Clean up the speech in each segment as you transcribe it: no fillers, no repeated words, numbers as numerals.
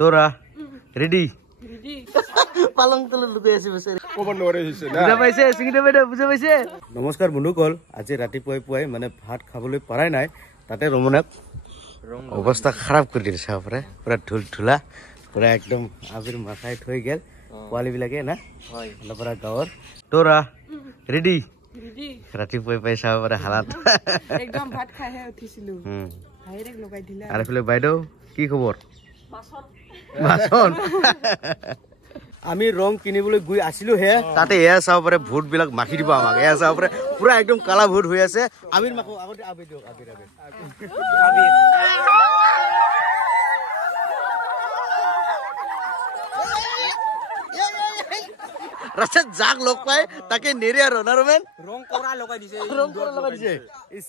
তোৰা ৰেডি পালং তলে লুকাই আছে বসে কবৰ নৰে হিছে না বুঝা পাইছে সিংটা বেটা বুঝা পাইছে নমস্কাৰ বন্ধুসকল আজি ৰাতিপুৱাই পুৱাই মানে ভাত খাবলৈ পাৰাই নাই তাতে ৰমনাক অৱস্থা খাৰাপ কৰি দিছে আপৰে পুৰা ঢুলা পুৰা একদম আবিৰ মাথাই থৈ গেল পোৱালি বিলাকে না হয় পুৰা গাঁৱৰ তোৰা ৰেডি ৰাতিপুৱাই পাইছা পুৰা হালাত একদম ভাত খাইহে উঠিছিলো ডাইৰেক্ট লগাই দিলা আৰু ফলে বাইদেউ কি খবৰ বাসন আমি ৰং কিনিবলৈ গৈ আছিলো হে তাতে এয়া চাও পৰে ভোট বিলাক মাখি দিব আমাক এয়া চাও পৰে পুৰা একদম কালা ভোট হৈ আছে আবিৰ মাখো আগতে আবিৰ দিও আবিৰ ৰাস্তাত জাগ লগ পাই তাকে নেৰে আৰু না ৰমেন ৰং কৰা লগাই দিছে ইস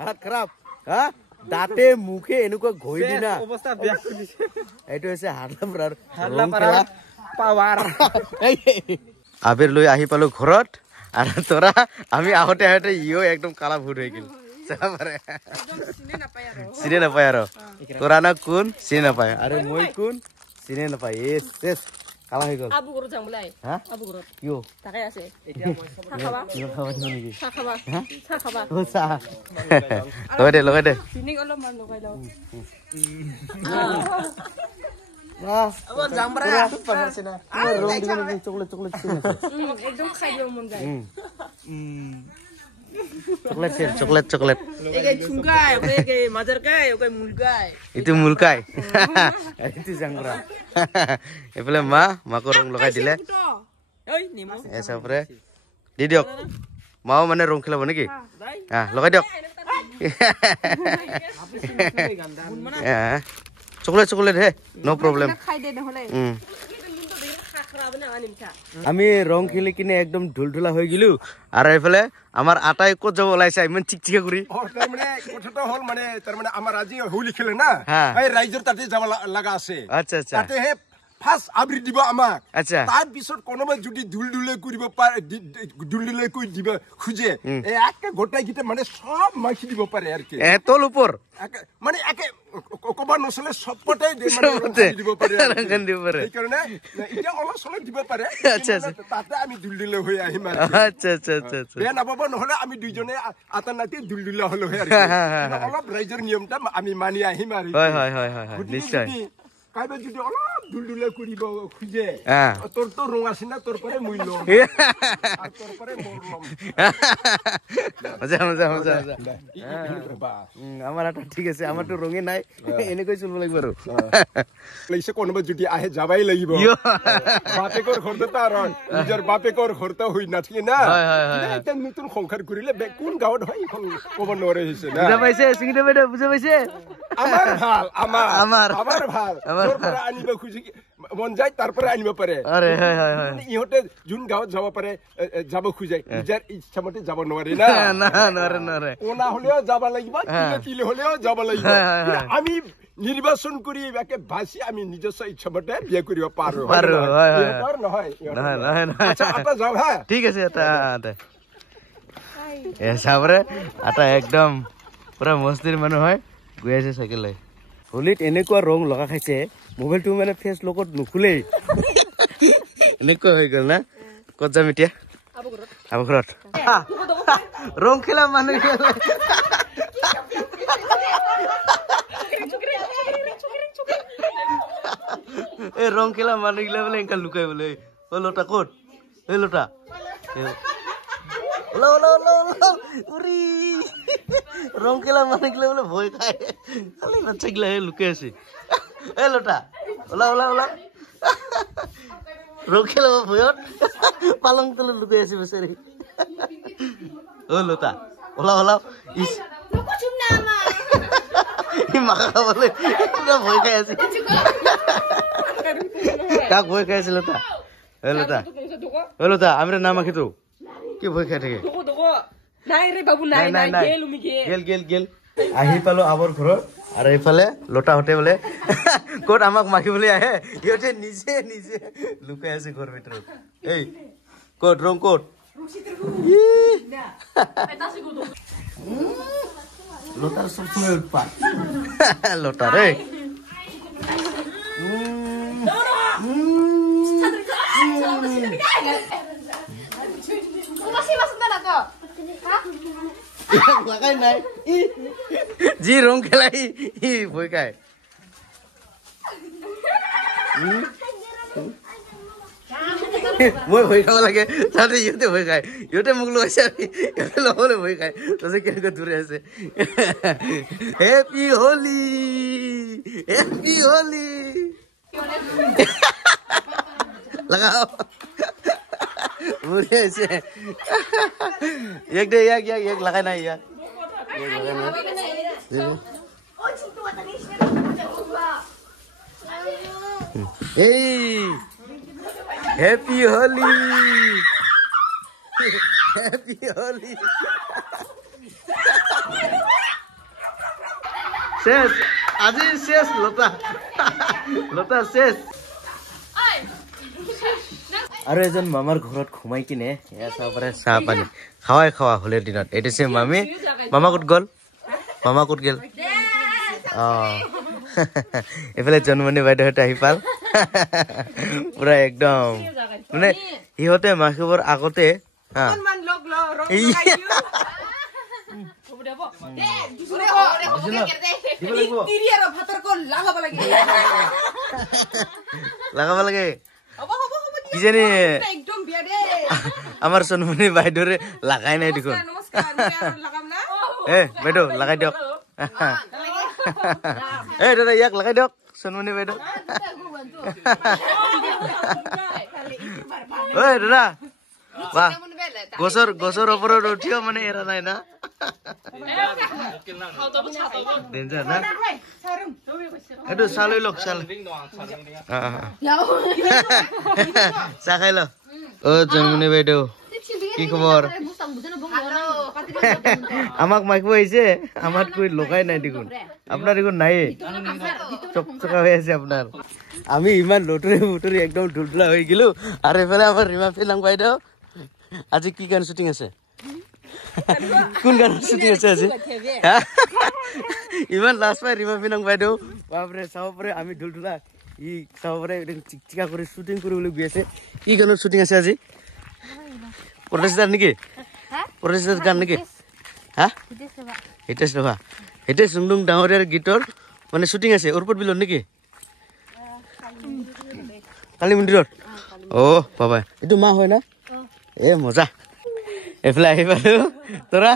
হাত খাৰাপ হা দাঁতে মুখে এনেকুৱা ঘই দিনা অৱস্থা বেয়া কৰি দিছে এইটো হৈছে হাল্লাপাৰাৰ পাৱাৰ আবিৰ লৈ আহি পালো ঘৰত আৰু তোৰা আমি আহতে আহতে ইও একদম কালা ভূত হৈ গিল চাবাৰে চিনে নাপায় আৰু তোৰা না কোন চিনে নাপায় আৰু মই কোন চিনে নাপায় এস কালা হৈ গল আবু ঘৰত যাম বলাই হা আবু ঘৰত কিয় তাকে আছে এতিয়া মই খাবা নেকি খাবা লগাই দে চিনি অলপ মান লগাই দাও আবার জামরা পারছে না রং দিবেন চকলেট একদম খাই দিও মন যায় চকলেট একে চুঙ্গাই ওকে মাজারকাই ওকে মুলকাই itu মুলকাই itu জামরা এফালে মাকো রং লগাই দিলে ওই নিমু এসা পরে দি দিওক মাও মানে রং খেলাব নাকি হ্যাঁ লগাই দিওক চকলেট হে নো প্রবলেম খাই দে নহলে আমি রং খেলি কিনে একদম ঢুলঢুলা হৈ গিলু আর এফালে আমার আটাই কত যাব ওলাইছে ইমান চিকচিকা করি তার মানে কথাটা হল মানে তার মানে আমার আজি হোলি খেলে না এই ৰাইজৰ তাতে যাব লাগা আছে আচ্ছা তাতে হে ফাৰ্স্ট আবৃত্তি দিব আমাক আচ্ছা তাৰ পিছত কোনোবা যদি ঢুলঢুলে কৰিব পাৰে ঢুলঢুলে কৰি দিব খুজে একে গোটাই গিতে মানে সব মাখি দিব পাৰে আৰ কি তোল উপৰ মানে একে কবা নচলে সবপটে দিব পাৰে এই কাৰণে এতিয়া অলপ চলপ দিব পাৰে আচ্ছা তাতে আমি ঢুলঢুলে হৈ আহিম আচ্ছা বেয়া নাপাব নহলে আমি দুইজনে আতা নাতি ঢুলঢুলা হলো হে অলপ ৰাইজৰ নিয়মটা আমি মানি আহিম আৰু হয় নিশ্চয় কাইবা যদি অলপ ঢুলঢুলে কৰিব খুজে তোৰ তো ৰং আছে না তোৰ পৰে মই লম তোৰ পৰে মোৰ লম মজা আমাৰ এটা ঠিক আছে আমাৰটো ৰঙে নাই এনেকৈ চলব লাগিব আৰু লৈছে কোনোবা যদি আহে যাবাই লাগিব বাপেকৰ ঘৰতে তাৰ নিজৰ বাপেকৰ ঘৰতে হৈ নাথাকে না এটা নতুন সংসাৰ কৰিলে কোন গাঁৱত হয় এখন ক'ব নোৱাৰে হৈছে না বুজা পাইছে সিংটা বেটা বুজা পাইছে আমাৰ ভাল আমাৰ ভাল তোৰ পৰা আনিব খুজি মন যায় তাৰ পৰা আনিব পাৰে আৰে হয় ইহঁতে যোন গাঁৱত যাব পাৰে যাব খুজে নিজৰ ইচ্ছামতে যাব নোৱাৰে না নোৱাৰে ওনা হলেও যাব লাগিব কিলে হলেও যাব লাগিব আমি নিৰ্বাচন কৰি একে ভাসি আমি নিজস্ব ইচ্ছামতে বিয়া কৰিব পাৰো নহয় আচ্ছা আপা যাও হা ঠিক আছে এটা এসাবৰে এটা একদম পুৰা মস্তিৰ মানুহ হয় গৈ আছে সাইকেল লৈ হোলিত এনেকুৱা ৰং লগা খাইছে মোবাইলটো মানে ফেস লগত নুখুলেই এনেকুৱা হৈ গল না কত যাম এতিয়া আবু ঘৰত ৰং খেলা মানুহ এই রং খেলা মানুহ গিলা বলে এনেকা লুকাই বলে ও লোটা কত এই লোটা উরি রং খেলা মানুহ গিলা বলে ভয় খায় খালি বাচ্চা গিলা লুকাই আছে এই লোটা ওলা রং খেলা ভয়ত পালং তলে লুকাই আছে বেচারি ও লোটা ওলা ইস মাকা খাবলে ভয় খাই আছে কাক ভয় খাই আছে লোটা আমি নাম আঁকি তো কি ভয় খাই থাকে গেল আহি পালো আবৰ ঘৰত আৰু এইফালে লোটা হতে বোলে ক'ত আমাক মাখিবলৈ আহে সিহঁতে নিজে লুকাই আছে ঘৰ ভিতৰত এই ক'ত ৰং ক'ত লতার সবসময় উৎপাত লতা রে লাগাই নাই যি রং খেলাই ভয় খায় মই ভয় খাব লাগে তাতে ইহঁতে ভয় খায় ইহঁতে মোক লগাইছে ইহঁতে লগলে ভয় খায় তাৰপিছত কেনেকৈ দূৰে আছে হেপী হোলি হেপী হোলি লগাও বুঢ়ী হৈছে ইয়াক দে ইয়াক ইয়াক ইয়াক লগাই নাই ইয়াক এই হ্যাপি হোলি হ্যাপি হোলি শেষ আজি শেষ লতা লতা শেষ আৰু এজন মামাৰ ঘৰত সোমাই কিনে এয়া চাব পাৰে চাহ পানী খাৱাই খাৱা হোলিৰ দিনত এইটো চে মামী মামা ক'ত গ'ল মামা ক'ত গ'ল এইফালে জন্মনি বাইদেউহঁতে আহি পাল পুৰা একদম মানে সিহঁতে মাখিবৰ আগতে লগাব লাগে কিজানি আমাৰ জন্মনি বাইদেউৰে লাগাই নাই দেখোন বাইদেউ লগাই দিয়ক এই দাদা ইয়াক লগাই দিয়ক সোণমণি বাইদেউ ঐ দাদা বাহ গছৰ ওপৰত উঠিও মানে এৰা নাই না ডেঞ্জাৰ না এইটো চাহ লৈ লওক চাহ চাহ খাই ল অ জন্মনি বাইদেউ কি খবৰ আমাক মাইকব আহিছে আমার কই লগাই নাই দেখুন আপনার দেখুন নাই চকচকা হয়ে আছে আপনার আমি ইমান লটরে মুটরি একদম ঢুলঢুলা হয়ে গেল আর এফালে আমার রিমা ফিলাং বাইদেউ আজি কি গান শুটিং আছে কোন গান শুটিং আছে আজি ইমান লাস্ট পাই রিমা ফিলাং বাইদেউ বাপরে চাব পরে আমি ঢুলঢুলা ই চাব পরে চিকচিকা করে শুটিং কৰিবলৈ গৈ আছে কি গানৰ শুটিং আছে আজি প্ৰদেশদাৰ নেকি প্ৰদেশদাৰ গান নেকি হ্যাঁ হিতেশ ৰভা হিতেশ চুংডুং ডাঙৰীয়াৰ গীতৰ মানে শুটিং আছে ওৰপত বিলত নেকি কালী মন্দিৰত অ বাবা এইটো মা হয় না এ মজা এফালে আহি পালো তোরা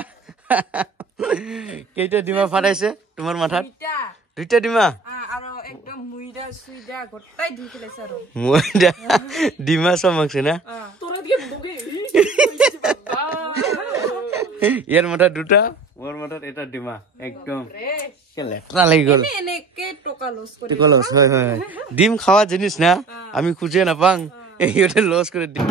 কেইটা ডিমা ফাটাইছে তোমাৰ মাথাত দুইটা ডিমা একদম মুইডা সুইডা গটাই ধুই পেলাইছে আৰু মুইডা ডিমা চমকছে না তোৰা দিয়ে বগে ইয়াৰ মাথাত দুটা মোৰ মাথাত এটা ডিমা একদম লেটৰা লাগি গ'ল এনেকে টকা লস কৰি টকা লস হয় হয় ডিম খাওয়া জিনিস না আমি খুঁজে না পাং এইটা লস করে দিম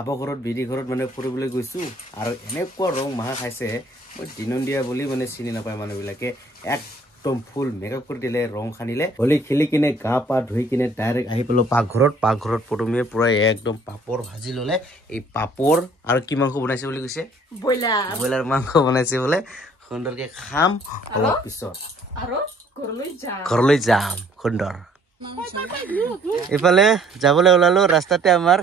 আবো ঘৰত বিধি ঘৰত মানে ফুৰিবলৈ গৈছো আৰু এনেকুৱা ৰং মাহা খাইছে মই দিনন্দিয়া বুলি মানে চিনি নাপায় মানুহবিলাকে একদম ফুল মেকআপ কৰি দিলে ৰং খানিলে হলি খেলি কিনে গা পা ধুই কিনে ডাইৰেক্ট আহি পেলো পাকঘৰত পটমিয়ে পুৰা একদম পাপৰ ভাজি ললে এই পাপৰ আৰু কি মাংস বনাইছে বুলি কৈছে ব্ৰইলাৰ মাংস বনাইছে বোলে সুন্দৰকে খাম অলপ পিছত আৰু ঘৰলৈ যাম সুন্দৰ ইফালে যাবলৈ ওলালো ৰাস্তাতে আমাৰ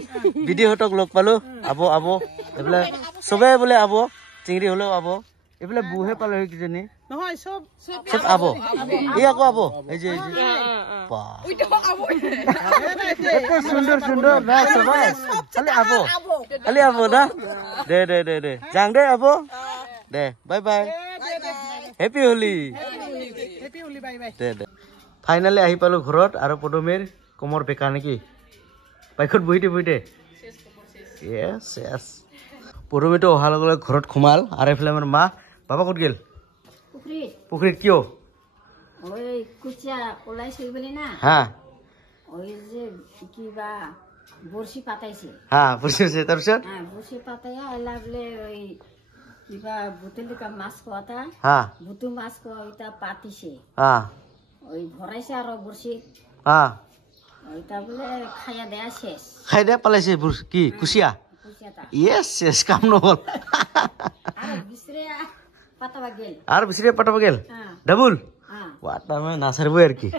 বিডিহঁতক লগ পালো আবো এইফালে চবে বোলে আবো চিংৰি হলেও আবো এইফালে বুহে পালে কিজনী নহয় সব আবো এই আকৌ আবো এই যে সুন্দৰ না সবাই খালি আবো না দে যাং দে আবো দে বাই বাই হেপী হোলি দে ফাইনালি আহি পালো ঘৰত আৰু পদমেৰ কমৰ বেকা নেকি বাইকত বহিতে য়েছ পদমেটো অহাৰ লগে লগে ঘৰত সোমাল আৰু এইফালে আমাৰ মা বাবা ক'ত গেল পুখুৰীত কিয় হা বৰশী পাতাইছে তাৰপিছত কিবা বুটেলিকা মাছ খোৱাটা হা বুটু মাছ খোৱা ওইটা পাতিছে হা ওই ভরাইছে আর বসি হা ওইটা বলে খাইয়া দেয়া শেষ খাই দে পালাইছে কি কুচিয়া কুচিয়াটা ইয়েস শেষ কাম নহল আর বিসরে পাতাবা গেল আর বিসিরে পাঠাবো গেল হ্যাঁ ডাবল হ্যাঁ ওয়াটা আমি না সারবো আর কি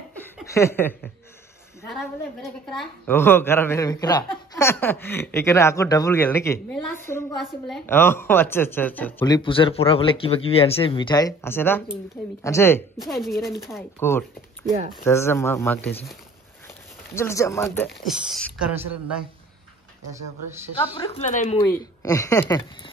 গারা বলে বেরে বেকরা ও গারা বের বিক্রা এখানে আকো ডাবল গেল নাকি মেলা শুরু আছে বলে ও আচ্ছা আচ্ছা আচ্ছা হোলি পূজার পরা বলে কিবা কিবি আনছে মিঠাই আছে না আনছে মিঠাই বিগেরা মিঠাই কোট ইয়া দাদা মাগ দিয়েছে জলদি যা মাগ দে ইস কারণ নাই এসে পরে শেষ কাপড় খুলে নাই মুই